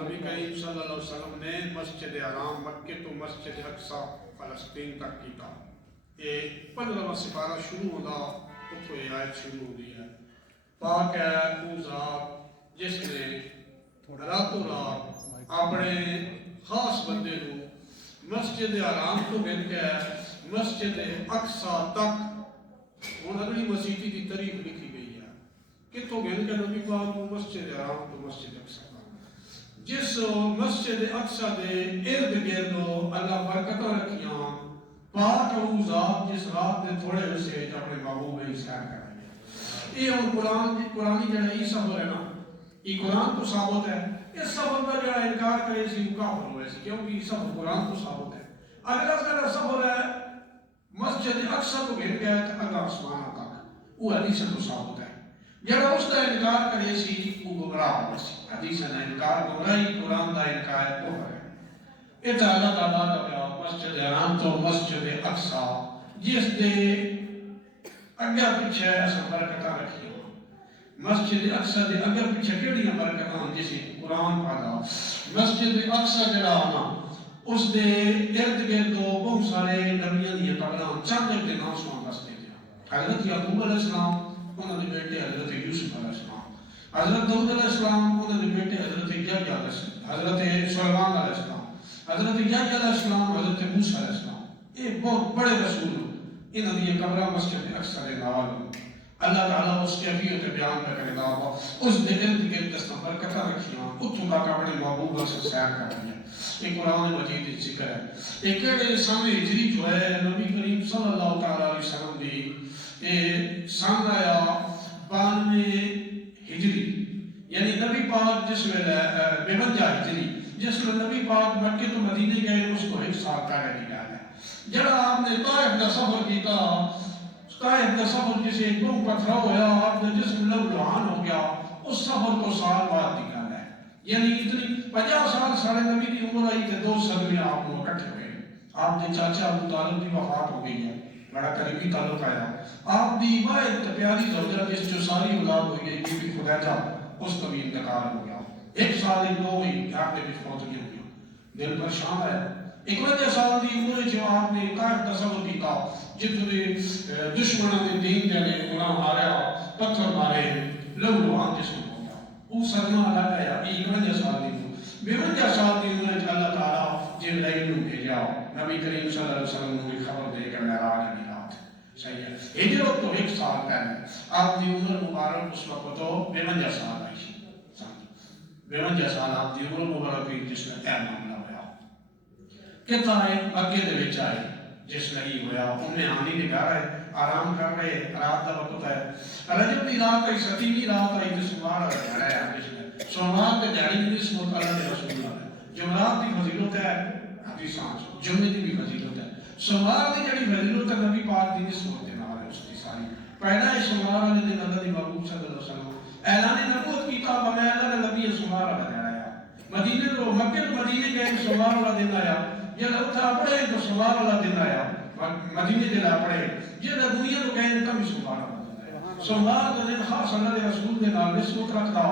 نبی کریم صلی اللہ علیہ وسلم نے مسجد حرام مکہ تو مسجد اقصی فلسطین تک کیتا. یہ 15واں سپارہ شروع ہوتا اتوں یہ آیت شروع ہوتی ہے. پاک ہے وہ ذات جس نے راتوں رات اپنے خاص بندے کو مسجد حرام تو مل کے مسجد اقصی تک. ہوں اگلی مسیحی کی تاریخ لکھی گئی ہے کتوں مل کے نبی پاک کو مسجد حرام تو مسجد اقصی تک. جس مسجد اقصی دے ارد گرد اللہ برکتاں رکھیاں. پاک وہ ذات جس رات دے تھوڑے حصے اپنے محبوب میں سیر کر رہے ہیں. یہ ہوں قرآنی جڑا یہ سفر ہے نا یہ قرآن تو ثابت ہے. اس سفر کا جڑا انکار کرے سی وہ کافر ہوئے سی کیونکہ یہ سفر قرآن تو ثابت ہے. اگلا سارا سفر ہے مسجد اقصی تو گر گیا تھا اللہ آسمان تک وہ حدیث تو ثابت ہے. جڑا اس کا انکار کرے سی وہ گمراہ ہو سی. حدیث کا انکار گمراہی قرآن کا انکار کفر ہے. یہ تو اللہ تعالیٰ کا پیا مسجد حرام تو مسجد اقصی جس دے اگے پیچھے اساں برکتاں رکھیاں. مسجد اقصی دے اگے پیچھے کیڑیاں برکتاں جس قرآن پڑھا. مسجد اقصی جڑا نا اس دے ارد گرد بہت سارے نبیاں دی قبراں چند ایک دے نام سنان واسطے دیا. حضرت یعقوب علیہ السلام انہوں نے بیٹے حضرت یوسف علیہ السلام. حضرت داؤد علیہ السلام انہوں نے بیٹے حضرت یحییٰ علیہ السلام. حضرت سلیمان علیہ السلام. حضرت یحییٰ علیہ السلام. حضرت موسیٰ علیہ السلام. یہ بہت بڑے رسول انہوں نے قبراں مسجد اقصی دے نال. اللہ تعالیٰ اس کیفیت بیان کرنے لگا. اس دے ارد گرد اس برکتاں رکھیاں اتوں تک اپنے محبوب سے سیر کر رہی ہیں. یہ قرآن مجید ذکر ہے. ایک سن ہجری جو ہے نبی کریم صلی اللہ علیہ وسلم دی سن آیا 92 ہجری یعنی نبی پاک جس ویلے 52 ہجری جس ویلے نبی پاک مکہ تو مدینے گئے اس کو 1 سال پہلے کی گل ہے. جڑا آپ نے طائف کا سفر کیتا طائف کا سفر جسے ایک بہت پتھراؤ ہوا آپ نے جسم لو لوہان ہو گیا اس سفر کو سال بعد کی گل ہے. یعنی اتنی 50 سال سارے نبی کی عمر آئی کہ 2 صدی میں آپ کو اکٹھے ہوئے. آپ نے چاچا ابو طالب کی وفات ہو گئی ہے بڑا قریبی تعلق آیا. آپ دی واحد پیاری زوجہ جس جو ساری اولاد ہوئی ہے بی بی خدیجہ اس کا بھی انتقال ہو گیا. 1 سال ایک دو ہی گھر کے بچ پہنچ گئی ہوئی. دل پریشان ہے. 51 سال کی عمر جو آپ نے طائف کا سفر کیتا جتنے دشمنوں نے دین دے نے انہاں ماریا پتھر مارے لو لوہان جسم ہو گیا. وہ صدمہ الگ آیا. 51 سال کی 52 سال کی عمر اللہ تعالیٰ جبرائیل کو بھیجا نبی کریم صلی اللہ علیہ وسلم کو خبر دے کر معراج کی رات. صحیح ہے. ہجرت تو 1 سال پہلے آپ کی عمر مبارک اس وقت تو 52 سال آئی. 52 سال آپ کی عمر مبارک جس میں اے معاملہ ہوا. کہتا ہے مکے دے وچ آئے جس نہیں ہوا انہیں آنی دے گھر ہے آرام کر رہے رات کا وقت ہے. رجب کی رات آئی 7ویں رات آئی جس سوموار ہے جس میں سوموار کے دیہڑی میں اس مطالعہ کے رسول اللہ ہے. جمعرات کی فضیلت ہے حدیثاں جمعے کی بھی فضیلت ہے. سوموار کی جڑی فضیلت ہے نبی پاک دی نسبت دے نال ہے اس کی ساری. پہلا ہے سوموار والے دن اللہ دی محبوب صلی اللہ علیہ وسلم اعلان نبوت کیتا میں اللہ نے نبی سوموار والا دن آیا. مدینے کو مکے تو مدینے گئے سوموار والا دن آیا. جب اتھا پڑھے تو سوموار والا دن آیا. مدینے جلا پڑھے جب دنیا تو گئے تب سوموار والا دن آیا. سوموار کا دن خاص اللہ کے رسول دے نال نسبت رکھتا.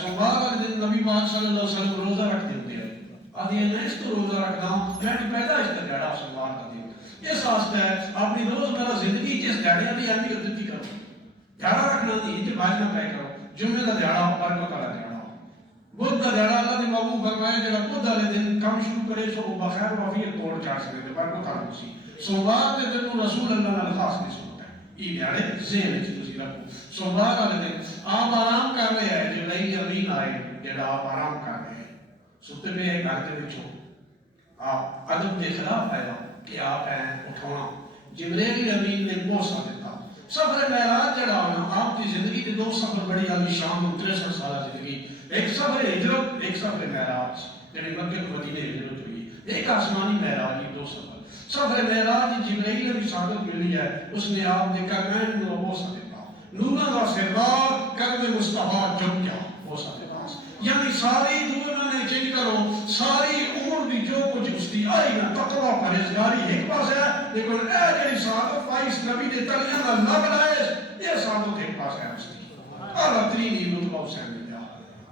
سوموار والے دن نبی پاک صلی اللہ علیہ وسلم روزہ رکھ دیتے ہیں. آدھی میں اس کو روزہ رکھتا ہوں میں پیدائش کا دیڑا سوموار کا دن. اس واسطے اپنی روزمرہ زندگی جس دیڑے کی اہمیت دیتی کرو. دیڑا رکھنا نہیں کہ باج نہ پے کرو. جمعے کا دیڑا برکت والا دیڑا. بدھ کا دیڑا اللہ کے محبوب فرمائے جڑا بدھ والے دن کام شروع کرے سو بخیر وفیت توڑ چڑھ سکے برکت والا سی. سوموار کے دن رسول اللہ نے خاص نسبت ہے. یہ دیڑے ذہن وچ تسی رکھو. سوموار والے دن آپ آرام کر رہے ہیں جبرائیل امین آئے جڑا آپ آرام کر رہے ہیں ستے پہ گھر کے وچوں آپ ادب کے خلاف آیا کہ آپ ہیں اٹھونا. جبرائیل امین نے بوسہ دیتا. سفر معراج جڑا ہونا آپ کی زندگی کے 2 سفر بڑی عالی شان 63 سالہ زندگی. ایک سفر ہجرت ایک سفر معراج یعنی مکہ کو مدینے ہجرت ہوئی. ایک آسمانی معراج یہ 2 سفر. سفر معراج جبرائیل کی شہادت ملی ہے اس نے آپ نے کرنین میں بوسہ دیتا. نورہ کا سردار قلب مصطفیٰ جم گیا بوسہ دیتا. یعنی ساری دنیا نے چینج کرو ساری عمر دی جو کچھ اس کی آئی نا تقوی پرہیزگاری ایک پاس ہے لیکن اے جڑی شہادت پائی اس نبی دے تلیاں دا لگ لائے یہ شہادت ایک پاس ہے اس کی. اعلیٰ ترین رتبہ حسین نے دیا.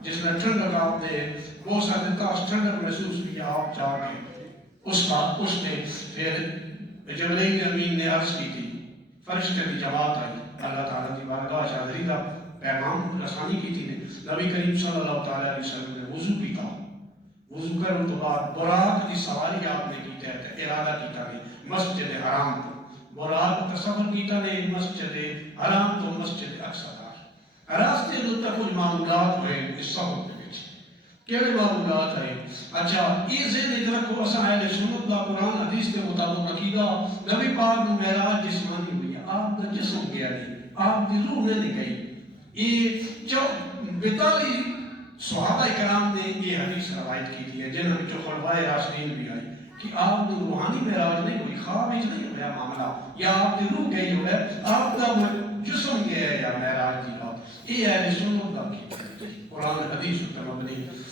جس نے ٹھنڈک آپ نے بوسہ دیتا، اس ٹھنڈک محسوس کیا آپ جا کے اس نے پھر جبرائیل امین نے عرض کی تھی، فرشتے کی جماعت آئی، اللہ تعالیٰ کی بارگاہ حاضری کا پیغام رسانی کی تھی، نبی کریم صلی اللہ تعالیٰ علیہ وسلم نے وضو کیتا، وضو کرنے تو بعد براق کی سواری آپ نے کی تھے، ارادہ کیتا نہیں مسجد حرام کو، براق کا سفر کیتا نہیں مسجد حرام تو مسجد اقصی کا راستے جو تک کچھ معمولات ہوئے اس سفر کے پیچھے کیڑے معمولات آئے؟ اچھا یہ ذہن ادھر کو اساں اہل سنت کا قرآن حدیث کے مطابق عقیدہ نبی پاک نے معراج جسمانی ہوئی ہے، آپ کا جسم گیا نہیں، آپ کی روح نہیں گئی۔ یہ جو 42 صحابہ کرام نے یہ حدیث روایت کی ہے جنہوں نے جو خلفائے راشدین بھی آئی کہ آپ نے روحانی معراج نہیں ہوئی، خواب ہی نہیں ہوا معاملہ، یا آپ کی روح گئی ہو ہے، آپ کا جسم گیا ہے یا معراج کی بات، یہ اہل سنت کا عقیدہ قرآن حدیث پر مبنی ہے۔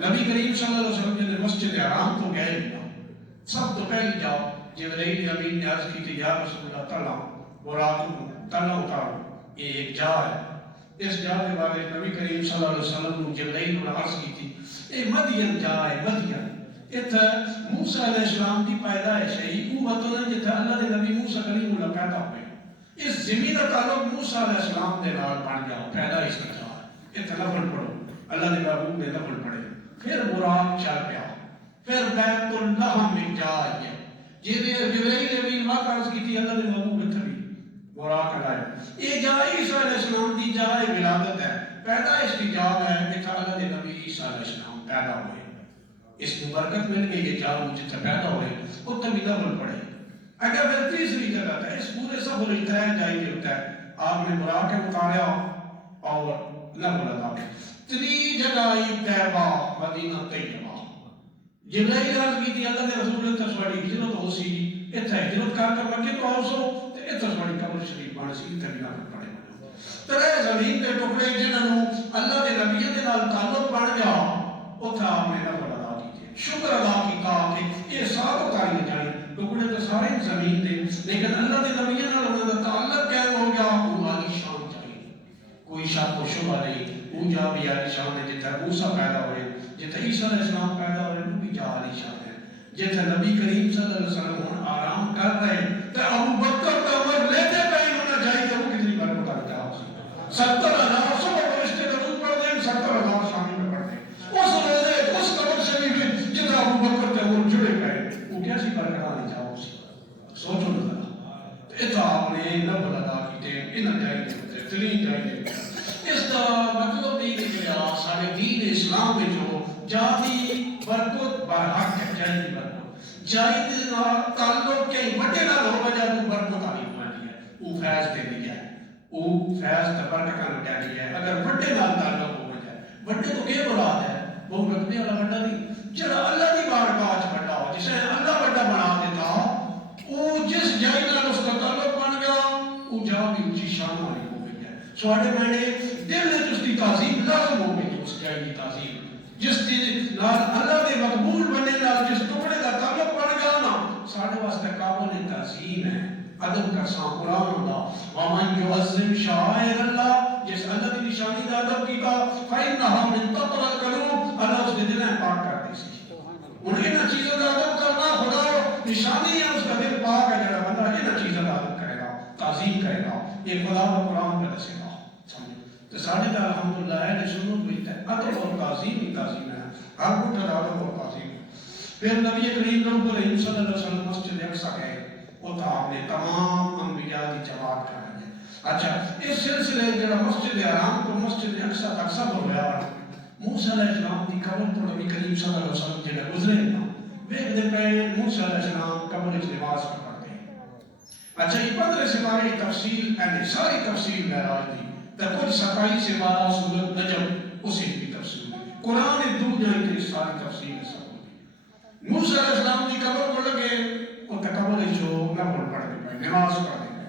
نبی کریم صلی اللہ علیہ وسلم نے مسجد حرام تو گئے نہیں، سب تو پہلی جاؤ جبرائیل امین نے عرض کی تھی یا رسول اللہ تلا اتارو، یہ ایک جا ہے، اس جا کے بارے نبی کریم صلی اللہ علیہ وسلم نے جبرائیل نے عرض کی تھی اے مدین جا ہے، مدین اتھا موسیٰ علیہ السلام کی پیدائش ہے، یہ وطن ہے جتھا اللہ نے نبی موسیٰ کلیم اللہ پیدا ہوئے، اس زمین کا تعلق موسیٰ علیہ السلام نے نال بن گیا، پیدائش کا جا ہے، اتھا لفظ پڑھو، اللہ نے محبوب نے لفظ پڑھے، پھر براق چل پیا، پھر بیت اللہ میں جا ہے، جبرائیل امین واقع عرض کی تھی اللہ نے محبوب اتھا بھی براق لائے، یہ جا عیسیٰ علیہ السلام کی جا ولادت ہے، پیدائش کی جا ہے، اتھا اللہ نے نبی عیسیٰ علیہ السلام پیدا ہوئے، اس میں برکت مل گئی، یہ جاؤ جتنے پیدا ہوئے اتنا بھی لفظ پڑھے۔ اگر پھر تیسری جگہ تھا اس پورے سفر اتنا جائیں گے ہوتا ہے آپ نے براق اتاریا اور لفظ ادا کیا، تری جگہ طیبہ مدینہ طیبہ، جبرائیل عرض کی تھی اللہ نے رسول تسواڑی ہجرت ہو سی اتھا ہجرت کر مکے تو آؤ سو تے اتھا سواڑی قبر شریف بن سی اتھا بھی لفظ پڑھے ترے زمین کے ٹکڑے جنہوں اللہ کے نبی کے نال تعلق بن گیا اتھا آپ نے لفظ شکر ادا کیتا کہ یہ سارا اتاری جائیں، ٹکڑے تو سارے زمین دے لیکن اللہ کے نبی نال انہاں دا تعلق قائم ہو گیا، وہ عالی شان چاہیے، کوئی شک و شبہ نہیں، وہ جا بھی عالی شان ہے، جتھا موسیٰ پیدا ہوئے، جتھا عیسیٰ علیہ السلام پیدا ہوئے، وہ بھی جا عالی شان ہے، جتھا نبی کریم صلی اللہ علیہ وسلم آرام کر رہے تو ابو بکر کا عمر لیتے پہنے ہونا چاہیے کہ وہ کتنی برکت آ جاؤ 70,000 صبح فرشتے درود پڑھ دیں 70,000 شامی میں پڑھ دیں، اس روزے اس قبر شریف جتنا ابو بکر تے وہ جڑے پئے وہ کیسی برکت آ جاؤ سوچو ذرا، اتھا آپ نے لفظ ادا کیتے انہاں جائیں تے ترین جائیں اس کا مطلب نہیں کہ سارے دین اسلام میں جو جاتی برکت برحق ہے، جائیں برکت جائیں تعلق کے بڑے نال ہو وجہ تو برکت آئی ہوئی ہے، وہ فیض دے دیا ہے، وہ فیض تے برکت نال کہہ دیا ہے، اگر بڑے نال تعلق ہو وجہ بڑے تو کیا مراد ہے، وہ رکھنے والا بڑا نہیں، جڑا اللہ کی بارگاہ چ بڑا ہو جسے اللہ بڑا بنا دیتا وہ جس جائے نال اس کا تعلق بن گیا وہ جا بھی اونچی شان والی ہو گئی ہے، سواڑے میں نے دل میں اس کی تعظیم لازم ہو گئی، اس جائے کی تعظیم جس کی نال اللہ کے مقبول بنے نال جس ٹکڑے کا تعلق بن گیا نا سارے واسطے قابل تعظیم ہے، ادب کا سا قرآن اللہ ومن یعظم شعائر اللہ، جس اللہ کی نشانی کا ادب کیتا فإنها من تقوى القلوب، اللہ اس کے دلیں پاک کر دی سی، انہیں چیزوں کا ادب کرنا خدا نشانی ہے، اس کا دل پاک ہے، جڑا بندہ ان چیزوں کا ادب کرے گا تعظیم کرے گا، یہ خدا کا قرآن کا دسے گا، تو سارے کا الحمدللہ ہے سنت بھی ادب اور تعظیم ہی تعظیم ہے، ہر کچھ ادب اور تعظیم ہے۔ پھر نبی کریم صلی اللہ علیہ وسلم مسجد اقصی گئے، اتھا آپ نے تمام انبیاء کی جماعت کر رہے ہیں۔ اچھا اس سلسلے جڑا مسجد حرام کو مسجد اقصی تک سب ہو گیا، موسیٰ علیہ السلام کی قبر تو نبی کریم صلی اللہ علیہ وسلم جڑے گزرے نا ویک دے پہ موسیٰ علیہ السلام قبر اس نماز پڑھتے ہیں۔ اچھا یہ 15 سپارے کی تفصیل ساری تفصیل معراج دی تو کچھ 27 سپارہ سورۃ نجم اسی کی تفصیل قرآن دور جائیں کہ ساری تفصیل ہے سب ہوتی۔ موسیٰ علیہ السلام کی قبر کو لگے وہ قبر جو نماز پڑھتے پہ نماز پڑھتے پہ،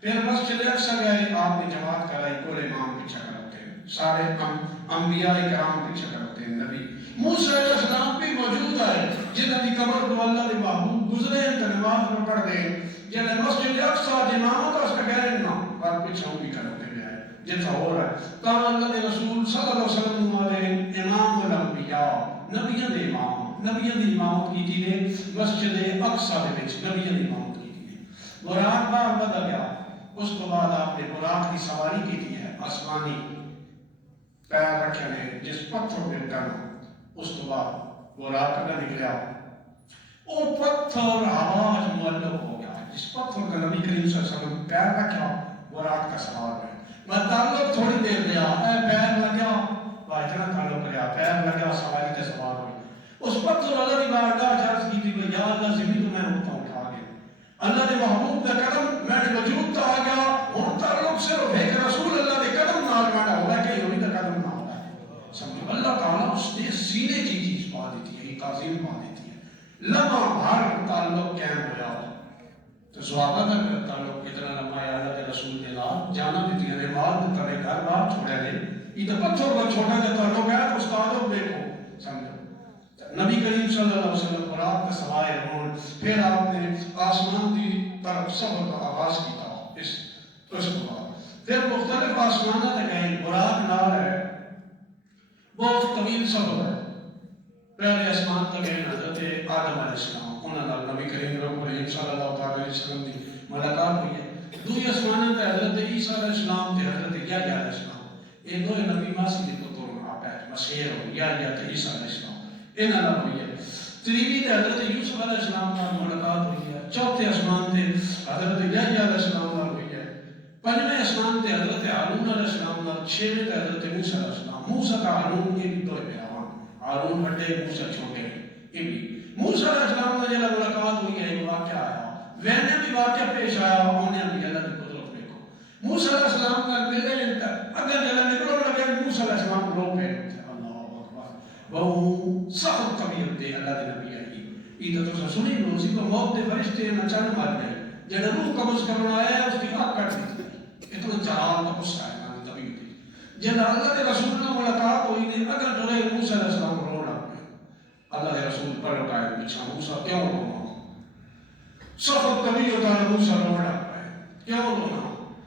پھر مسجد اقصی گئے، آپ نے جماعت کرائی، کل امام پیچھے کرتے ہیں، سارے انبیاء کرام پیچھے کرتے ہیں، نبی موسیٰ علیہ السلام بھی موجود ہے جنہاں کی قبر کو اللہ کے محبوب گزرے تو نماز پڑھ دیں، جنہیں مسجد اقصی امامت اس کا گئے نا اور پیچھے بھی کرتے ہیں، جتھا ہو رہا ہے تاں اللہ دے رسول صلی اللہ علیہ وسلم والے امام الانبیاء نبیوں دے امامت کی نے مسجد اقصی دے وچ نبیوں دی امامت کی نے براق بار بدل گیا اس کو بعد آپ نے براق کی سواری کی تھی ہے آسمانی پیر رکھے نے جس پتھر پہ اترنا اس کو بعد براق کا نکلیا وہ پتھر آواز معلق ہو گیا جس پتھر کا نبی کریم صلی اللہ علیہ وسلم پیر رکھا براق کا سوار ہے میں تعلق تھوڑی دیر لیا پیر لگیا اتنا تعلق لیا پیر لگیا سواری کے سوار ہوئی اس پتھر اللہ کی بارگاہ عرض کی تھی یا اللہ زمین تو میں ہوتا اٹھا گیا اللہ نے محبوب کا قدم میں نے وجود تا آ گیا اور تعلق صرف ایک رسول اللہ کے قدم نال مانا ہوا ہے کہ ہوئی کا قدم نہ ہوتا ہے سمجھو اللہ تعالیٰ اس نے سینے کی چیز پا دیتی ہے تعظیم پا دیتی ہے لمحہ بھر تعلق قائم ہوا تو سوابہ کا تعلق اتنا لمحہ ہے اللہ کے رسول کے لال جانا دیتی ہے مال دیتا ہے گھر بار چھوڑے لے یہ تو پتھر پر چھوٹا کا تعلق ہے تو اس تعلق دیکھو سمجھو نبی کریم صلی اللہ علیہ وسلم براق کا سوائے ہون پھر آپ نے آسمان کی طرف سفر کا آغاز کیا اس کو بعد پھر مختلف آسمانہ تک گئے براق نال ہے بہت طویل سفر ہے پہلے آسمان تک گئے حضرت آدم علیہ السلام انہوں نے نبی کریم صلی اللہ علیہ وسلم کی ملاقات ہوئی ہے دوی آسمانہ تک حضرت عیسیٰ علیہ السلام تے حضرت یحییٰ علیہ السلام یہ دو نبی ماسی کے پتر آپ ہے مسیح ہو یحییٰ تے عیسیٰ علیہ السلام انہاں نال ہوئی ہے تریویں تے حضرت یوسف علیہ السلام نال ملاقات ہوئی ہے چوتھے آسمان تے حضرت یحییٰ علیہ السلام نال ہوئی ہے پنجویں آسمان تے حضرت ہارون علیہ السلام نال چھویں تے حضرت موسیٰ علیہ السلام موسیٰ کا ہارون یہ بھی دو پیراوان ہارون بڑے موسیٰ چھوٹے یہ بھی موسیٰ علیہ السلام نال جڑا ملاقات ہوئی ہے ایک واقعہ آیا وینے بھی واقعہ پیش آیا انہیں بھی اللہ کی قدرت دیکھو موسیٰ علیہ السلام نال ملے اگر جلا نکلو لگے موسیٰ علیہ السلام رو پہ وہ سخت طبیعت دے اللہ دے نبی آئی یہ تو سنی روزی کو موت دے فرشتے نچان مار گئے جڑا روح قبض کرنا آیا ہے اس کی آگ کٹ دیتی ہے اتنا جلال کا غصہ ہے اللہ طبیعت دے جڑا اللہ دے رسول نے ملاقات ہوئی نے اگر جڑے موسیٰ علیہ السلام رو رہا ہے اللہ دے رسول پر لٹائے بچھا موسیٰ کیوں رونا سخت طبیعت ہے موسیٰ رو رہا ہے کیوں رونا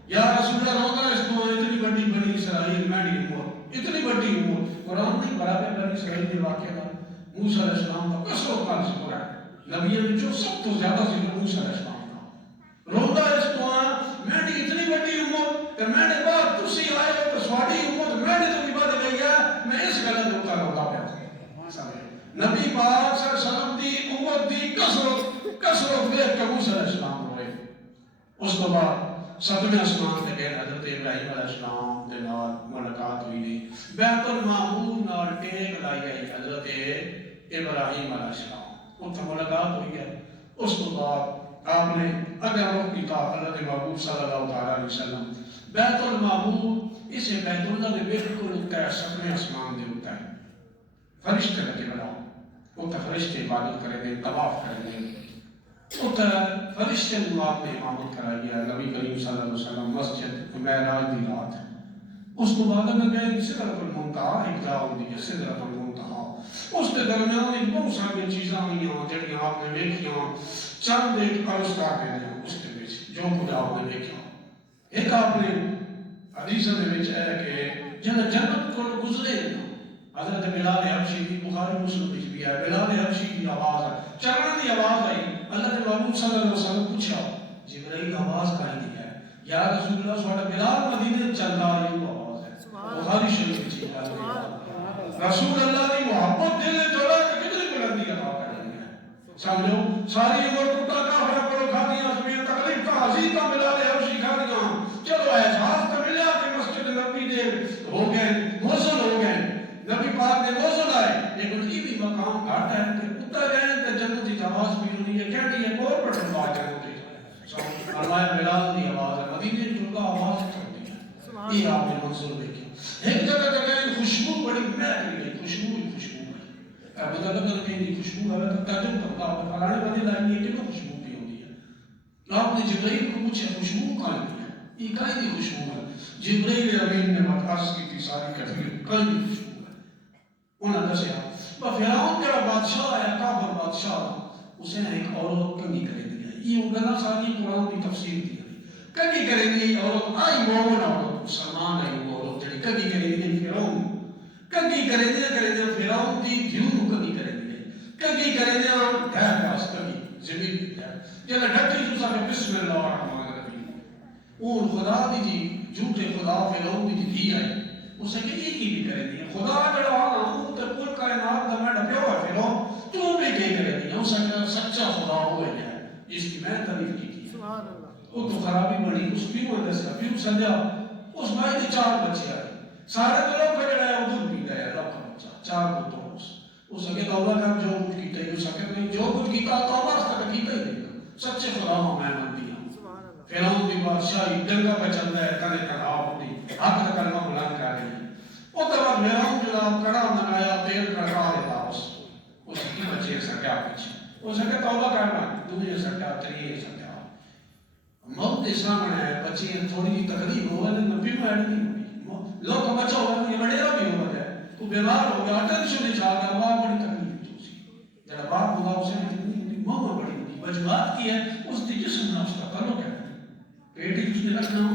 یا رسول اللہ رونا اس کو اتنی بڑی بنی اسرائیل میڈی عمر اتنی بڑی عمر قرآن نہیں بڑا پہ بنی اسرائیل کے واقعہ تھا موسیٰ علیہ السلام کا کسروں کا ذکر ہے نبی میں جو سب تو زیادہ ذکر موسیٰ علیہ السلام کا رونا اس کو میڈی اتنی بڑی عمر کہ میں نے بعد تسی آئے ہو تو سواڑی عمر میں نے تو کی بات گئی ہے میں اس غلط ہوتا روتا پہ نبی پاک صلی اللہ علیہ وسلم دی عمر دی کسرت دیکھ کے موسیٰ علیہ السلام ہوئے اس کے بعد ستویں آسمان تے گئے حضرت ابراہیم علیہ السلام دے نال ملاقات ہوئی نہیں بیت المعمور نال ٹیک لائی گئی حضرت ابراہیم علیہ السلام اتنے ملاقات ہوئی ہے اس کے بعد آپ نے اگر وہ کتاب حضرت محبوب صلی اللہ علیہ وسلم بیت المعمور اسے بیت اللہ دے بالکل ہوتا ہے ستویں آسمان دے ہوتا ہے فرشتے لگے بڑا اتنے فرشتے عبادت کریں گے طواف کریں گے فرشتے نے آپ نے امامت کرائی ہے نبی کریم صلی اللہ علیہ وسلم مسجد معراج دی رات اس کو بعد میں گئے سدرۃ المنتہا ایک جگہ ہوتی ہے سدرۃ المنتہا اس کے درمیان ایک بہت ساری چیزاں ہوئی جڑی آپ نے دیکھیاں چند ایک عرض کر دے ہیں اس کے وچ جو کچھ آپ نے دیکھا ایک آپ نے حدیث دے وچ ہے کہ جب جنت کو گزرے حضرت بلال حبشی کی بخاری مسلم وچ بھی ہے بلال حبشی کی آواز ہے چلنے کی آواز آئی اللہ کے محبوب صلی اللہ علیہ وسلم پوچھا جبرائیل آواز کہیں دی ہے یا رسول اللہ صلی اللہ علیہ وسلم بلال مدینے چل رہا ہے یہ آواز ہے بخاری شریف کی چیز ہے رسول اللہ کی محبت دل نے جوڑا کہ کتنی بلندی عطا کریں گے سمجھو ساری عمر ٹوٹا کا ہوا پڑو کھا دیا اس میں تکلیف کا عزیز کا بلال حبشی کھا دیا چلو احساس تو ملیا کہ مسجد نبی دے ہو گئے موزن ہو گئے نبی پاک نے موزن آئے لیکن یہ بھی مقام گھاٹ ہے کہ اتر گئے کہ جنت کی آواز بھی ہونی ہے کہنی ہے اور پڑھن بات ہے فرمایا بلال دی آواز ہے مدینے جو کا آواز ہوتی ہے یہ آپ نے منظور دیکھیں ایک جگہ جگہ خوشبو بڑی مہک گئی خوشبو ہی خوشبو ہے اب بتا کر کہیں دی خوشبو ہے تو تعجب کرتا ہے فلانے بندے لائن یہ کہ خوشبو بھی ہوتی ہے آپ نے جبرائیل کو پوچھا خوشبو کہاں ہے یہ کہیں دی خوشبو ہے جبرائیل امین نے مقاصد کی تھی ساری کثیر کہیں دی خوشبو ہے انہوں نے دسیا فرعون کا بادشاہ ہے کافر بادشاہ اسے ایک عورت کنگھی کرے دیا یہ گنا ساری قرآن کی تفسیر دی کنگھی کرے دی عورت آئی مومن عورت مسلمان ہے وہ جڑی کدی کرے دی فرعون کدی کرے دے فرعون دی جیوں کدی کرے دے کدی کرے دے گھر پاس کدی زمین جڑا ڈٹی جو سا بسم اللہ الرحمن الرحیم اور خدا دی جی جھوٹے خدا فرعون دی دی آئی اس نے یہ کی بھی کرے دی خدا جڑا نا وہ تے کل کائنات دا میں پیو ہے فرعون تو بھی کی کرے دی اس نے سچا خدا ہوئے ہے جس کی میں تعریف کی تھی سبحان اللہ وہ تو خرابی بڑی اس پیو ہے اس کا پیو سجا اس بھائی دے 4 بچے آئے سارے تو لوگ جڑا ہے وہ دودھ پی گیا رب کا بچہ 4 پتر اس نے توبہ کر جو کچھ کیتا ہے اس نے جو کچھ کیتا توبہ اس کا کیتا ہی نہیں سچے خدا ہوں میں مانتی ہوں فرعون دی بادشاہی دنگا پہ چل رہا ہے کنے خراب ہوتی حق کا کلمہ بلند کر رہی ہے وہ تو بعد فرعون جو کڑا منایا تیل کڑکا دیتا اس کی بچے سکیا پیچھے اس نے توبہ کرنا دوسرے سکیا تیسرے سکیا موت کے سامنے ہے بچے تھوڑی جی تکلیف ہوا لیکن نبی میں ایڈ نہیں ہوئی لوگ کا بچہ ہوا یہ بڑیرا بھی ہوا ہے وہ بیمار ہو گیا ٹینشن نہیں چاہ گیا وہاں بڑی تکلیف تھی جب باپ خدا اسے نہیں موت بڑی ہوتی وجوہات کی ہے اس دی جسم نہ اس کا تعلق ہے پیٹ ہی اس نے رکھنا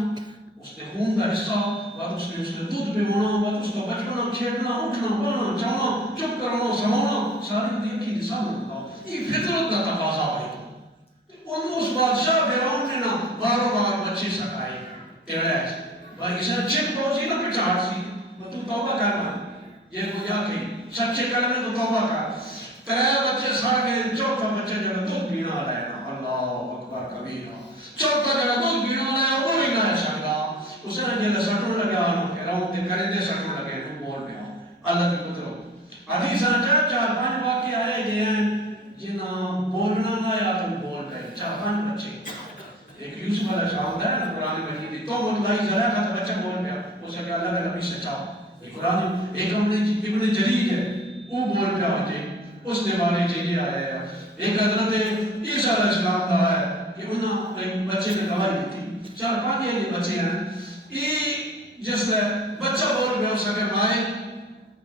اس نے خون کا حصہ بعد اس نے دودھ پہ ہونا بعد اس کا بچپنا کھیلنا اٹھنا بولنا چاہنا چپ کرنا سمانا ساری دیکھی نسان ہوگا یہ فطرت کا تقاضا ہے اس بادشاہ فرعون نے نا باروں بار بچے سکھائے تیرے بھائی اسے چھپ پہنچی نا پچھاڑ سی تو توبہ کرنا یہ کو جا کے سچے کرنے تو توبہ کر 3 بچے سڑ گئے 4تھا بچے جو دودھ پینا رہنا اللہ اکبر کبیرہ 4تھا جو دودھ پینا رہنا وہ بھی نہ سکتا اسے نے جب سٹوں لگا فرعون کے کرندے سٹوں لگے تو بول گیا اللہ کے پترو حدیث ہے 4-5 واقعے آئے ہیں جنہاں بولنا نہ یا تو بول گئے 4-5 بچے ایک یوسف علیہ السلام ہے قرآن مجید میں تو مطلعی ذرا کا بچہ بول گیا اسے کہ اللہ کا نبی سچا یہ قرآن ایک ہم نے ابن جریر ہے وہ بول گیا ہوتے اس نے بارے چیزیں آیا ہے ایک حضرت عیسیٰ علیہ السلام کا ہے کہ انہوں نے بچے نے دوائی دی تھی 4-5 یہ بچے ہیں یہ جس نے بچہ بول گیا اسے کہ مائے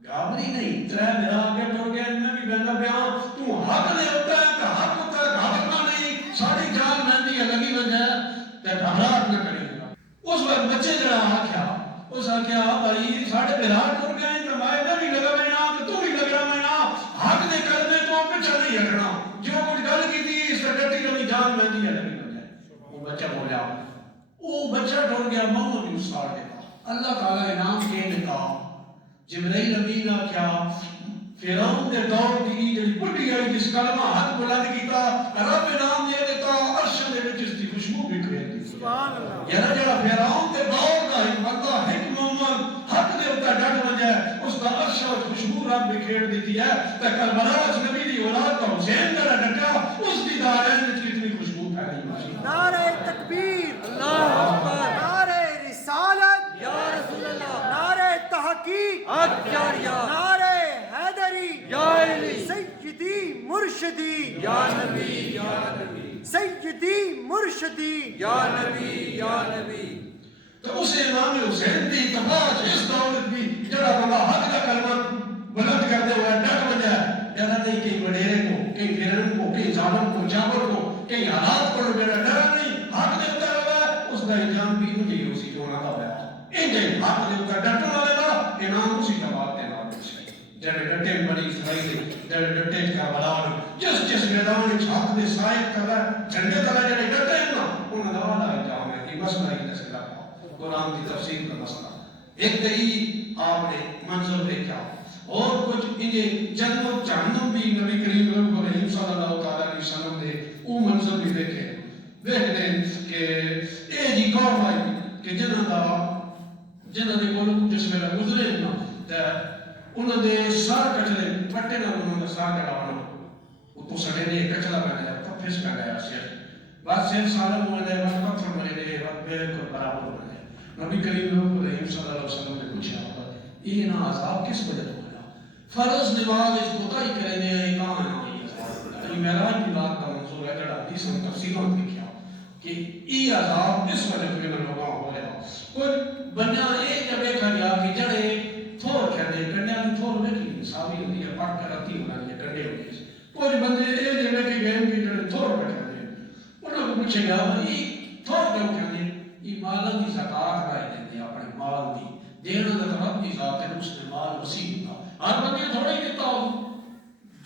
گابری نہیں 3 میرا آگے ٹور گیا میں بھی بہنا بیاں تو حق نہیں ہوتا ہے کہ حق ہوتا ہے کہ حق نہ نہیں ساری جان مہندی ہے لگی بن جائے تے گھبراہٹ نہ کرے گا اس وقت بچے جڑا آکھیا اس آکھیا بھائی ساڑھے بیراٹ ٹور گئے تو مائے میں بھی لگا میں یہاں کہ تو بھی لگ رہا میں یہاں حق دے کلمے تو پیچھا نہیں ہٹنا جو کچھ گل کی تھی اس کا ڈٹی رہی جان مہندی ہے لگی بن جائے وہ بچہ بولیا وہ بچہ ٹور گیا محمد بھی اساڑ دیتا اللہ تعالیٰ انعام کے دیتا جبرائیل امین آکھیا فرعون دے دور دی جڑی بڈھی آئی جس کلمہ حق بلند کیتا رب نام دے دیتا عرش دے وچ اس دی خوشبو بھی کھیلتی سبحان اللہ یار جڑا فرعون دے دور دا ایک بندہ ایک مومن حق دے اوپر ڈٹ وجے اس دا عرش وچ خوشبو رب بھی کھیل دیتی ہے تے کربلا وچ نبی دی اولاد دا حسین دا ڈٹا اس دی دارین وچ کتنی خوشبو پھیلی ماشاءاللہ نعرہ تکبیر اللہ اکبر نعرہ رسالت یا رسول اللہ نعرہ تحقیق نعرہ حیدری یا علی سیدی مرشدی یا نبی یا نبی سیدی مرشدی یا نبی یا نبی تو اس امام حسین دی تباہ اس دولت بھی جڑا بندہ حق کا کلمہ بلند کرتے ہوئے ڈٹ وجہ جڑا نہیں کہیں وڈیرے کو کہیں فرعون کو کہیں ظالم کو جابر کو کہیں حالات کو جڑا ڈرا نہیں حق دے اوپر رہا اس کا انجام بھی انہی اسی کو نہ ہوا انجے حق دے اوپر ڈٹن والے دا انعام اسی کا بات دینا جڑے ڈٹے بنی اسرائیل جڑے ڈٹے کربلا جس میدان چھاپ دے سائے کلا جھنڈے تلے جڑے ڈٹے ہیں نا انہاں دا والا انجام ہے کہ مسئلہ ہی دسلا قرآن کی تفسیر کا مسئلہ ایک دہی آپ نے منظر دیکھا اور کچھ انہیں جنت جہنم بھی نبی کریم صلی اللہ علیہ وسلم نے وہ منظر بھی دیکھے دیکھ دیں کہ اے جی قوم آئی کہ جنہ دے کولو جس میں گزرے نا انہوں نے سار کچھلے پٹے نہ انہوں نے سار کڑاونا وہ تو سڑے نے کچھلا بنا جائے تو پھس کر گیا شیر بات شیر سالم ہوئے دے بات پتھر مجھے دے بات بے کو برابر ہوئے دے نبی کریم صلی اللہ علیہ وسلم نے پوچھا ہوگا یہ نا عذاب کس وجہ تو ہوگا فرض نماز اس کوتا ہی کرے دے کہاں ہے یہ معراج کی بات کا منظور ہے جڑا حدیث میں تفصیلوں دیکھا کہ یہ عذاب اس وجہ تو میں لوگاں ہو گیا کوئی بنیا ایک جب ایک گیا کہ جڑے تھوڑ کہتے ہیں کنڈیا کی تھوڑ بیٹھی ساوی ہوتی ہے پڑھ کر آتی ہونا ہے کنڈے ہوتی ہے کچھ بندے یہ جب بیٹھے گئے کہ جڑے تھوڑ بیٹھے ہیں انہوں کو پوچھے گا یہ تھوڑ کیوں کہتے ہیں یہ مالا کی زکاة رائے دیتے ہیں اپنے مال دی دینا دا رب کی ذات ہے، اس نے مال وسیع دیتا، ہر بندے تھوڑے ہی دیتا ہو،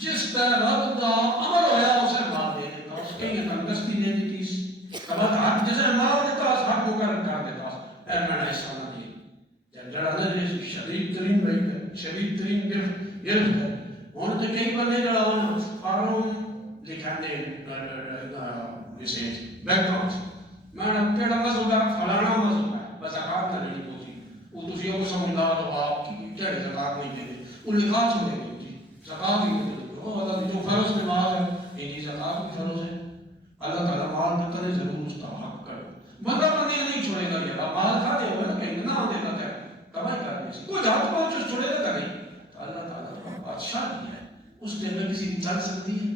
جس طرح رب دا عمل ہویا اسے مال دے دیتا، اس کے یہ تنگستی دے دیتی، کبھت حق جسے مال دیتا اس حق کو کر دیتا، اے میں ایسا نہ دی جب جڑا نہ شدید ترین بیت ہے، شدید ترین گرفت ہے، ان کے کئی بندے جڑا ہونا فارون لکھانے جسے بیک گراؤنڈ میں نے پیڑا مذہب ہے فلانا مذہب ہے بس زکات نہ نہیں ہوتی وہ دوسری کو سمجھا تو آپ کی کیا زکات نہیں دے وہ لکھا چھوڑے گی زکات ہی نہیں دے وہ اللہ جو فرض نماز ہے یہ زکات بھی فرض ہے اللہ تعالیٰ مال دیتا ہے ضرور اس کا حق کرو بندہ بندی نہیں چھوڑے گا یہ مال کھا دے ہوئے کہ نہ دے گا کمائی کرنے سے کوئی ہاتھ پہنچ چھوڑے گا نہیں اللہ تعالیٰ بادشاہ بھی ہے اس دن میں کسی چل سکتی ہے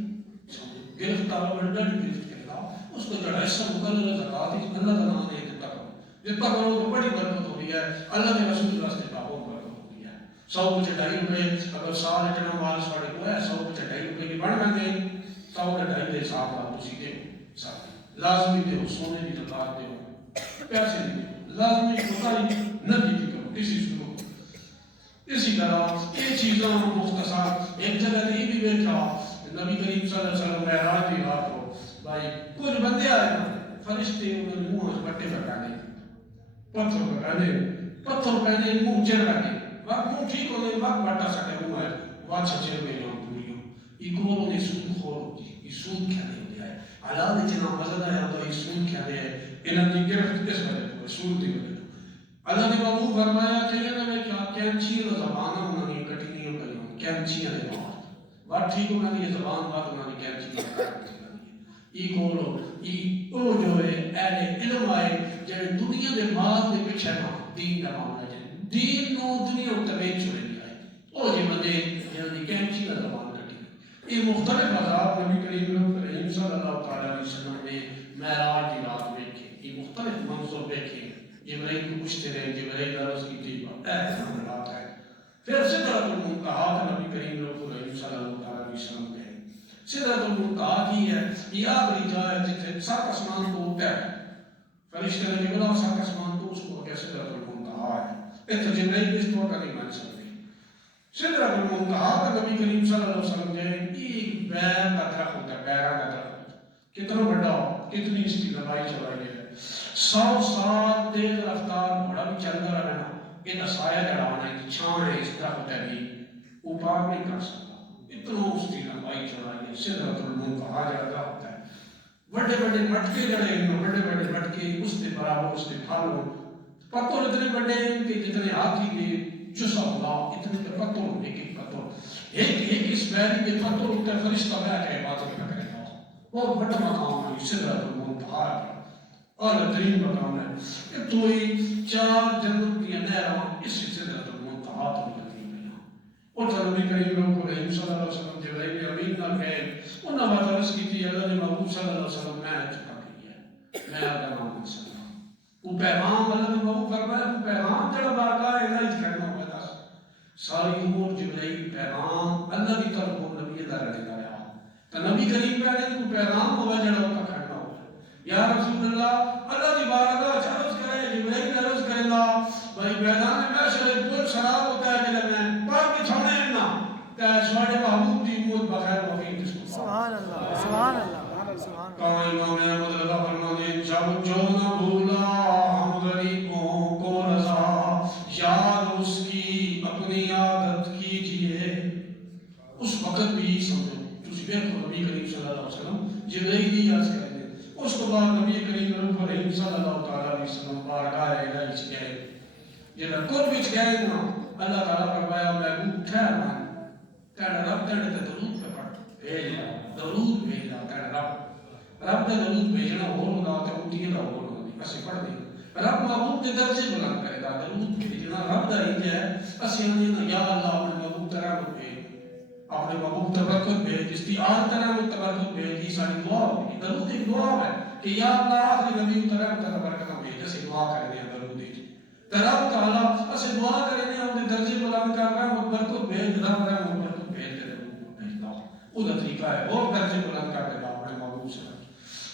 گرفتار ورڈن گرفت کے خلاف اس کو جو ایسا مقرر زکات ہے اللہ کا نام دے دیتا کرو جتنا کرو تو بڑی برکت ہو رہی ہے اللہ کے رسول راستے کا بہت برکت ہو رہی ہے 100 کو 2.5 روپے اگر سال اتنا مال ساڑے کو ہے 100 کو 2.5 روپے کی بڑھ گئے 100 کے 2.5 دے ساتھ آپ اسی کے ساتھ لازمی دے سونے کی زکات دے پیسے نہیں دے لازمی کوتاہی نہ کی کرو کسی سے اسی طرح یہ چیزوں مختصر ایک جگہ یہ بھی دیکھا نبی کریم صلی اللہ علیہ وسلم معراج کی رات ہو بھائی کچھ بندے آئے فرشتے انہوں نے منہ پٹے پکانے پتھر پہنے منہ چڑھ رکھے وقت منہ ٹھیک ہونے وقت بٹا سکے منہ ہے وقت چھچے ہوئے لوگ پوریوں یہ کولوں نے سود خور ہوتی یہ سود کھانے ہوتے آئے حالات اتنا مزد ہے تو یہ سود کھانے ہے انہوں نے گرفت اس وجہ کو سود دی وجہ اللہ نے بابو فرمایا کہ یہ میں کیا کینچی و زبانہ انہوں نے کٹی نہیں ہو گئی کینچی ہے بات بات ٹھیک ہونا نہیں زبان بات ہونا نہیں کینچی ہے یہ کولو یہ او جو ہے اہل علم آئے جب دنیا دے مال دے پیچھے نہ دین کا معاملہ جائے دین نو دنیا اتبیت چھوڑے نہیں آئے او جی بندے جنہوں نے کینچی کا زبان کٹی یہ مختلف عذاب نبی کریم صلی اللہ تعالیٰ علیہ وسلم نے معراج کی رات دیکھے یہ مختلف منظر دیکھے جبرائیل کو پوچھتے رہے جبرائیل عرض کی تھی اہم رات ہے پھر سدرۃ المنتہا کا نبی کریم صلی اللہ علیہ وسلم کہے سدرۃ المنتہا کی ہے یہ آخری جگہ جتنے سات آسمان کو ہوتا ہے فرشتے نے بولا سات آسمان کو اس کو کیا سدرۃ المنتہا ہے اتنا جبرائیل اس طور کا نہیں مان سکتے سدرۃ المنتہا کا نبی کریم صلی اللہ علیہ وسلم کہے ایک بیر کا درخت ہوتا ہے بیرہ کا درخت کتنا بڑا ہو کتنی اس کی لمبائی چوڑائی ہے 100 سال تیز رفتار بڑا بھی چلتا رہنا یہ سایہ جڑانا ہے چھان ہے اس طرح ہوتا ہے وہ پار نہیں کر سکتا اتنا اس کی لمبائی چڑھائی ہے سدرۃ المنتہا جڑا ہوتا ہے بڑے بڑے مٹکے جڑے ہیں بڑے بڑے مٹکے اس کے برابر اس کے پھل ہو پتھر اتنے بڑے ہیں کہ جتنے ہاتھی کے چسا ہوگا اتنے کے پتھر ایک پتھر ایک اس بیری کے پتھر اتنے فرشتہ بیٹھ کے عبادت کرے گا بہت بڑا مقام ہے سدرۃ المنتہا اعلیٰ ترین مقام ہے کہ تو ہی 4 جنت کی نہریں اس سدرۃ المنتہا تک لگی ہوئی ہیں اور نبی کریم صلی اللہ علیہ وسلم جبرائیل امین نہ کہے انہوں نے عرض کی تھی اللہ نے محبوب صلی اللہ علیہ وسلم میں چکا کی ہے میں آدھا محمد صلی اللہ وہ پیغام اللہ نے محبوب فرمایا وہ پیغام جڑا باقا ہے اللہ کرنا ہوگا تھا ساری عمر جبرائیل پیغام اللہ کی طرف وہ نبی اللہ رہے گا تو نبی کریم پہلے وہ پیغام ہوا جڑا ہوتا کھڑنا ہوگا یا رسول اللہ دی بارگاہ عرض کرے جبرائیل عرض کرے گا بھائی میدان محشر پل سراب ہوتا ہے جب میں پر بچھونے نا کہ سواڑے محبوب دی موت بخیر وفین جس کو سبحان اللہ سبحان اللہ سبحان اللہ کہاں امام احمد رضا فرمانے جب جو نہ بھولا ہم غریبوں کو رضا یاد اس کی اپنی عادت کیجئے اس وقت بھی سمجھو دیکھو نبی کریم صلی اللہ علیہ وسلم جبرائیل ہی عرض کریں گے اس کے بعد نبی کریم صلی اللہ تعالیٰ علیہ وسلم بارگاہ الہی وچ گئے جب قرب وچ گئے نا اللہ تعالیٰ فرمایا محبوب ٹھہر تیرا رب تیرے تے درود پہ پڑھ بھیجنا درود بھیجنا تیرا رب نے درود بھیجنا ہو ہوگا تے اٹھیے نہ ہو ہوگا اسے پڑھ دیں رب محبوب کے درجے بلند کرے گا درود بھیجنا رب دا ہی ہے اسے ہمیں یا اللہ اپنے محبوب تیرا بھیج اپنے محبوب تبرکت بھیج جس کی آن طرح میں تبرکت بھیج یہ ساری دعا ہوگی درود ایک دعا ہے کہ یا اللہ آخری نبی طرح میں تبرکت بھیج جیسے دعا کرنے ہیں درود ایک رب تعالیٰ اسے دعا کرنے ہیں اپنے درجے بلند کر رہا ہے برکت بھیج رب رہا ہے برکت بھیج دے درود بھیجتا وہ طریقہ ہے اور درجے بلند کر دے گا اپنے محبوب سے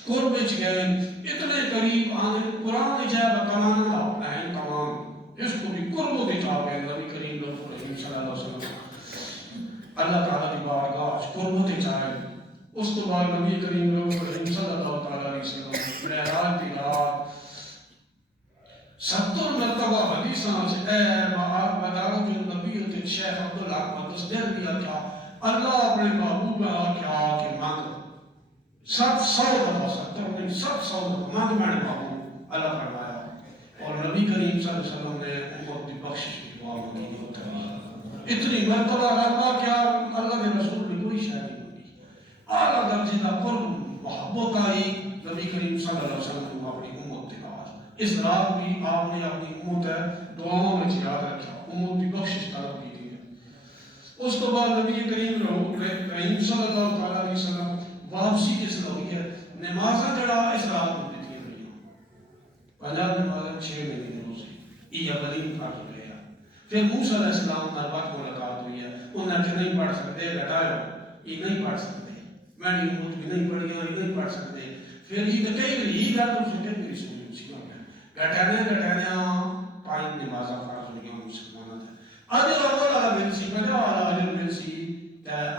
قرب وچ گئے اتنے قریب آنے قرآن جائے بکمان اللہ اہم تمام اس کو بھی قربوں کے چاہ گئے نبی کریم صلی اللہ علیہ وسلم اللہ تعالیٰ کی بارگاہ قربوں کے چاہے اس کو بعد نبی کریم صلی اللہ علیہ وسلم معراج کی رات 70 مرتبہ حدیثاں سے اے مدارج النبی تے شیخ عبدالحق مقدس دل دیا کیا اللہ اپنے محبوب میں آ کے آ کے مانگ 700 دفعہ 700 دفعہ مانگ میں محبوب اللہ فرمایا اور نبی کریم صلی اللہ علیہ وسلم نے امت کی بخشش کی دعا مانگی اتنی مرتبہ اللہ کیا اللہ کے رسول نے کوئی شاید نہیں ہوگی اعلیٰ درجے کا قرب محبت آئی نبی کریم صلی اللہ علیہ وسلم کو اپنی امت کے بعد اس رات بھی آپ نے اپنی امت دعاؤں میں یاد رکھا امت کی بخشش طلب کی تھی اس کے بعد نبی کریم صلی اللہ علیہ وسلم واپسی کی صلاحیت نمازیں جڑا اس رات میں دیتی رہی پہلا نماز 6 مہینے روزے یہ اولین فرض ہو گیا پھر موسیٰ علیہ السلام نے وقت ملاقات ہوئی ہے انہیں کہ نہیں پڑھ سکتے گھٹایا یہ نہیں پڑھ سکتے میں نے امت بھی نہیں پڑھی یہ نہیں پڑھ سکتے پھر یہ تو کئی یہ گل تو سکے میری سنی اسی گھٹانے 5 نمازیں فرض ہوئی ہیں مسلمانوں نے اجر اول والا مل سی پہلا والا اجر مل سی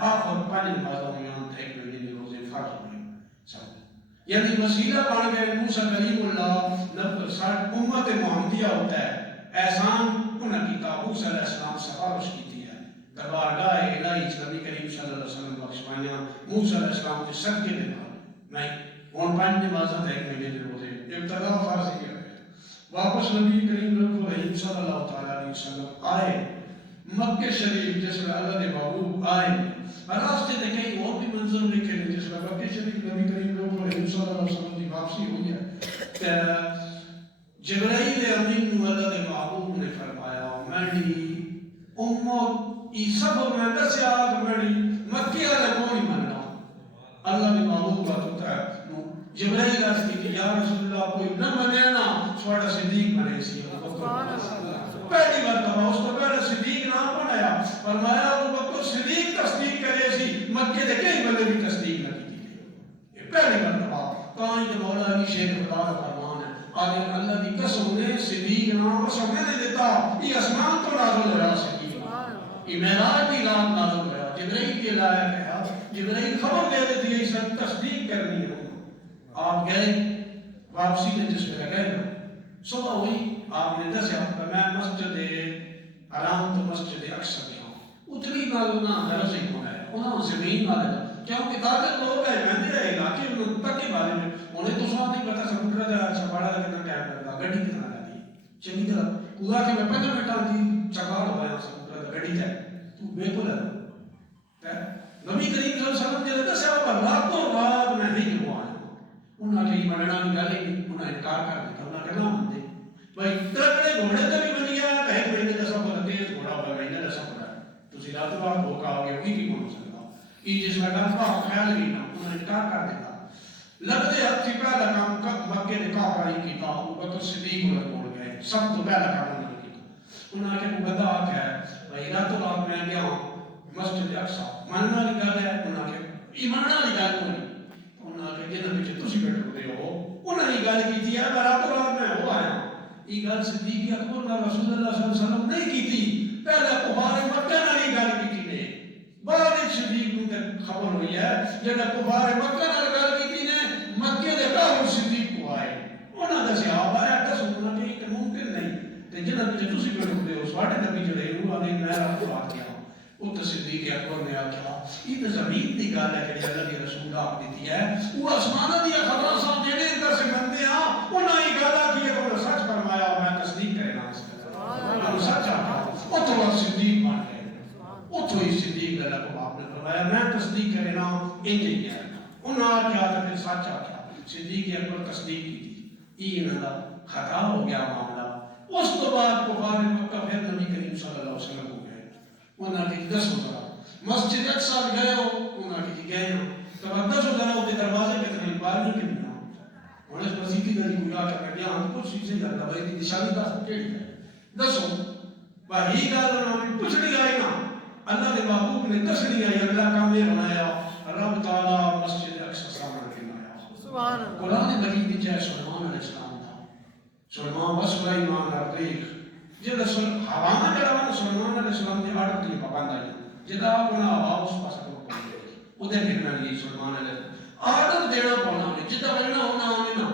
آخر 5 نمازیں ہوئی ہیں 1 مہینے روزے فرض ہوئے سب یعنی وسیلہ بن گئے موسیٰ کلیم اللہ امت محمدیہ ہوتا ہے احسان انہیں کتاب موسیٰ علیہ السلام سفارش کی تھی ہے دربارگاہ الہی نبی کریم صلی اللہ علیہ وسلم بخشوائیاں موسیٰ علیہ السلام کے صدقے میں میں ان 5 نمازیں 1 مہینے روزے ابتدا فرض ہی ہے واپس نبی کریم صلی اللہ علیہ وسلم آئے مکہ شریف جس میں اللہ کے محبوب آئے راستے میں کئی اور بھی منظر لکھے ہیں جس میں مکہ شریف نبی کریم صلی اللہ علیہ وسلم کی واپسی ہوئی ہے جبرائیل امین اللہ کے محبوب نے فرمایا میری امت ای سب میں دسیا کہ میری مکہ والے کون ہی مننا اللہ کے محبوب کا ہوتا ہے جبرائیل عرض کی یا رسول اللہ کوئی نہ منے نا چھوڑا صدیق بنے سی پہلی مرتبہ اس کو پہلے صدیق نام بنایا فرمایا ابو بکر صدیق تصدیق کرے سی مکے دے کئی بندے بھی تصدیق نہ کی تھی یہ پہلی مرتبہ کہاں کہ مولا علی شیر خدا کا فرمان ہے آگے اللہ کی قسم نے صدیق نام قسم نے دیتا یہ اسمان تو نازل ہوا صدیق یہ معراج کی رات نازل ہوا جبرائیل کے لائق ہے جبرائیل خبر دے دیتی ہے اس نے تصدیق کرنی ہے آپ گئے واپسی میں جس میں گئے صبح ہوئی آپ نے دسیا کہ میں مسجد حرام تو مسجد اقصی میں ہوں اتنی نال انہاں درس ہی ہونا ہے انہاں زمین نال کیونکہ تاجر لوگ ہیں میں نے علاقے میں تک کے بارے میں انہیں تو سوال نہیں پتا سمندر کا چپاڑا کتنا ٹائم لگتا گاڑی کتنا لگی چنگی طرح پورا کہ میں 15 منٹاں کی چکاڑ ہوا سمندر کا گاڑی ہے تو بالکل ہے نبی کریم صلی اللہ علیہ وسلم نے دسیا کہ راتوں رات میں نہیں ہوا انہاں کی مننا کی گل ہی انہاں انکار کر دیا انہاں کہنا مانتے بھائی ترکڑے گھوڑے تے بھی بن گیا کہیں مہینے کا سفر تیز گھوڑا ہوا مہینے کا سفر ہے تسی رات رات ہو کے آگے کوئی نہیں پہنچ سکتا یہ جس میں کا خیال بھی نہ انہوں نے انکار کر دیا لگتے ہاتھ سے پہلا کام مکے نے کعبہ ہی کیتا ابو بکر صدیق انہوں بول گئے سب تو پہلا کام انہوں نے کیتا انہوں نے کہ بدا ہے بھائی رات رات میں گیا مسجد اقصی ماننا کی گل ہے انہوں نے کہ ایمانہ کی گل نہیں انہوں نے کہ جنہاں پیچھے تسی بیٹھے ہو انہوں نے گل کی ہے رات رات میں ہو آیا یہ گل صدیق اکبر نے رسول اللہ صلی اللہ علیہ وسلم نہیں کی تھی پہلے کفار مکہ نے گل کی تھی نے بعد صدیق کو خبر ہوئی ہے جب کفار مکہ نے گل کی تھی نے مکے دے کافر صدیق کو آئے انہاں دے صحابہ آیا کہ سننا کہ یہ ممکن نہیں تے جنہاں پیچھے تسی بیٹھے ہو ساڈے نبی جڑے انہوں نے میں رات کو آ گیا وہ تو صدیق اکبر نے آکھیا یہ تو زمین دی گل ہے کہ اللہ کے رسول آپ دیتی ہے وہ آسماناں دی خبراں سان جڑے اندر سے بندے ہاں انہاں ہی گل کی ہے کہ سچ فرمایا میں تصدیق کرنا ہوں سچ آکھا او تو صدیق بن گئے او تو ہی صدیق اللہ کو آپ نے فرمایا میں تصدیق کرنا انج ہی ہے انہاں کیا تو پھر سچ آکھا صدیق اکبر تصدیق کی تھی یہ انہاں دا خطا ہو گیا معاملہ اس تو بعد کفار مکہ پھر نبی کریم صلی اللہ علیہ وسلم ہو گئے انہاں کی 10 ذرا مسجد اقصی گئے ہو انہاں کی گئے ہو تو 10 ذرا ہوتے دروازے کتنے بار نہیں کتنا اور اس مسیحی دلی کو جا کر یہاں کچھ چیزیں کرتا بھائی کی نشانی کا کیڑی ہے دسو وہی گل انہوں نے پوچھنی آئی نا اللہ کے محبوب نے دسنی آئی اگلا کام یہ بنایا رب تعالیٰ مسجد اقصی سامنے بنایا سبحان اللہ قرآن مجید میں جائے سلیمان علیہ السلام تھا سلیمان بس ایمان اور دیکھ جب جدا بنا اس پاس کو ادھر گرنا نہیں سلمان علیہ آڈر دینا پڑنا نہیں جدا بنا ہونا ہونے نا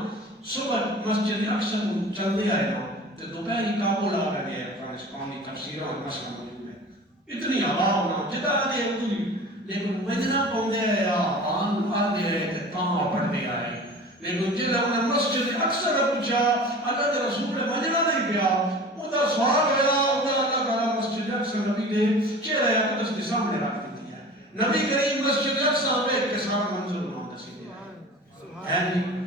صبح مسجد اکثر چل دے آئے نا تو دوپہری کابل آ گئے افغانستان کی تفسیروں اور مسئلہ موجود ہے اتنی ہوا ہونا جدا دے اتنی لیکن وجنا پوندے یا آن آدھے آئے تاں پڑھتے آئے لیکن جدا انہیں مسجد اکثر پوچھا اللہ کے رسول وجنا نہیں پیا ادھا سوال ہے ادھا اللہ تعالیٰ مسجد اکثر نبی دے چہرہ اقدس کے سامنے رکھ دیتی ہے نبی کریم مسجد اکثر میں ایک سارا منظر بنا دسی دیا ہے نہیں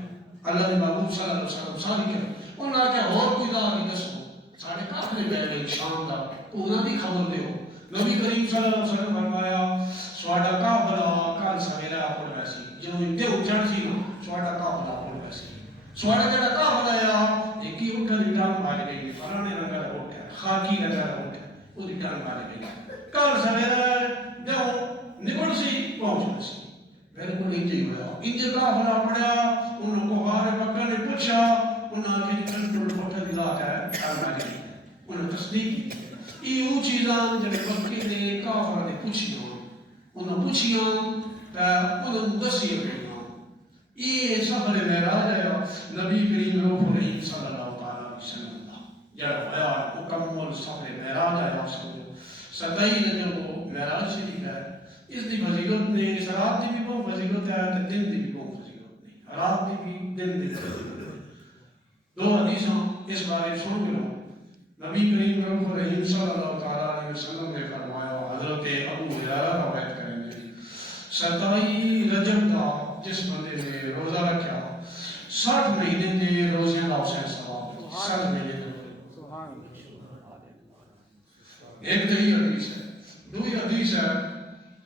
اللہ کے محبوب صلی اللہ علیہ وسلم ساری کرے انہوں نے کہا اور کوئی دا نہیں دسو سارے کافر بیٹھے شام دا انہوں بھی خبر دے ہو نبی کریم صلی اللہ علیہ وسلم فرمایا سواڈا کافلا کل سویرا پڑ ویسی جو انتے اچھڑ سی نا سواڈا کافلا پڑ ویسی سواڈا جڑا کافلا یا ایک ہی اٹھا ریٹرن مار گئی فلانے رنگا دا اٹھا خاکی رنگا دا اٹھا وہ ریٹرن مار گئی کل سویرا جو نکل سی پہنچ سی بالکل انجے ہویا انجے کافلا پڑیا انہوں کو غار مکہ نے پوچھا انہوں نے کنٹرول پٹھا دلا کے کارمائی انہوں نے تصدیق کی یہ وہ چیزاں جب مکہ نے کافر نے پوچھیاں انہوں پوچھیاں انہوں دسیاں گئیاں یہ سفر معراج ہے نبی کریم روح علیہ صلی اللہ علیہ وسلم جب آیا مکمل سفر معراج ہے ستائی نے جو معراج شریف ہے اس دی فضیلت نے رات دی بھی بہت فضیلت ہے تے دن دی بھی بہت فضیلت نہیں رات دی بھی دن دی بھی دو حدیثاں اس بارے سن لو نبی کریم صلی اللہ علیہ وسلم نے فرمایا حضرت ابو ہریرہ روایت کریں گے 27 رجب کا جس بندے نے روزہ رکھا 60 مہینے کے روزے کا اسے ثواب 60 مہینے ایک تو یہ حدیث ہے دوسری حدیث ہے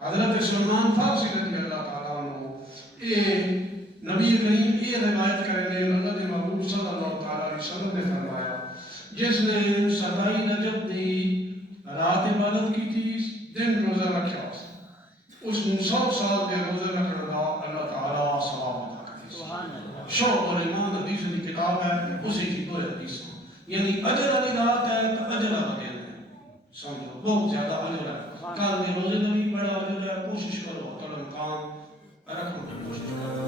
حضرت سلمان فارسی رضی اللہ تعالیٰ عنہ یہ نبی کریم یہ روایت کریں گے اللہ کے محبوب صلی اللہ علیہ وسلم نے فرمایا جس نے 27 رجب دی رات عبادت کی تھی دن روزہ رکھا اس نے 100 سال کے روزہ رکھنے کا اللہ تعالیٰ ثواب عطا کرے شوق اور ایمان حدیث کی کتاب ہے اسی کی دو حدیث یعنی اجر والی رات ہے تو اجر والا دن ہے سمجھو بہت زیادہ اجر ہے کل میں روزے کا بھی بڑا اجر ہے کوشش کرو تو کام رکھو کوشش کرو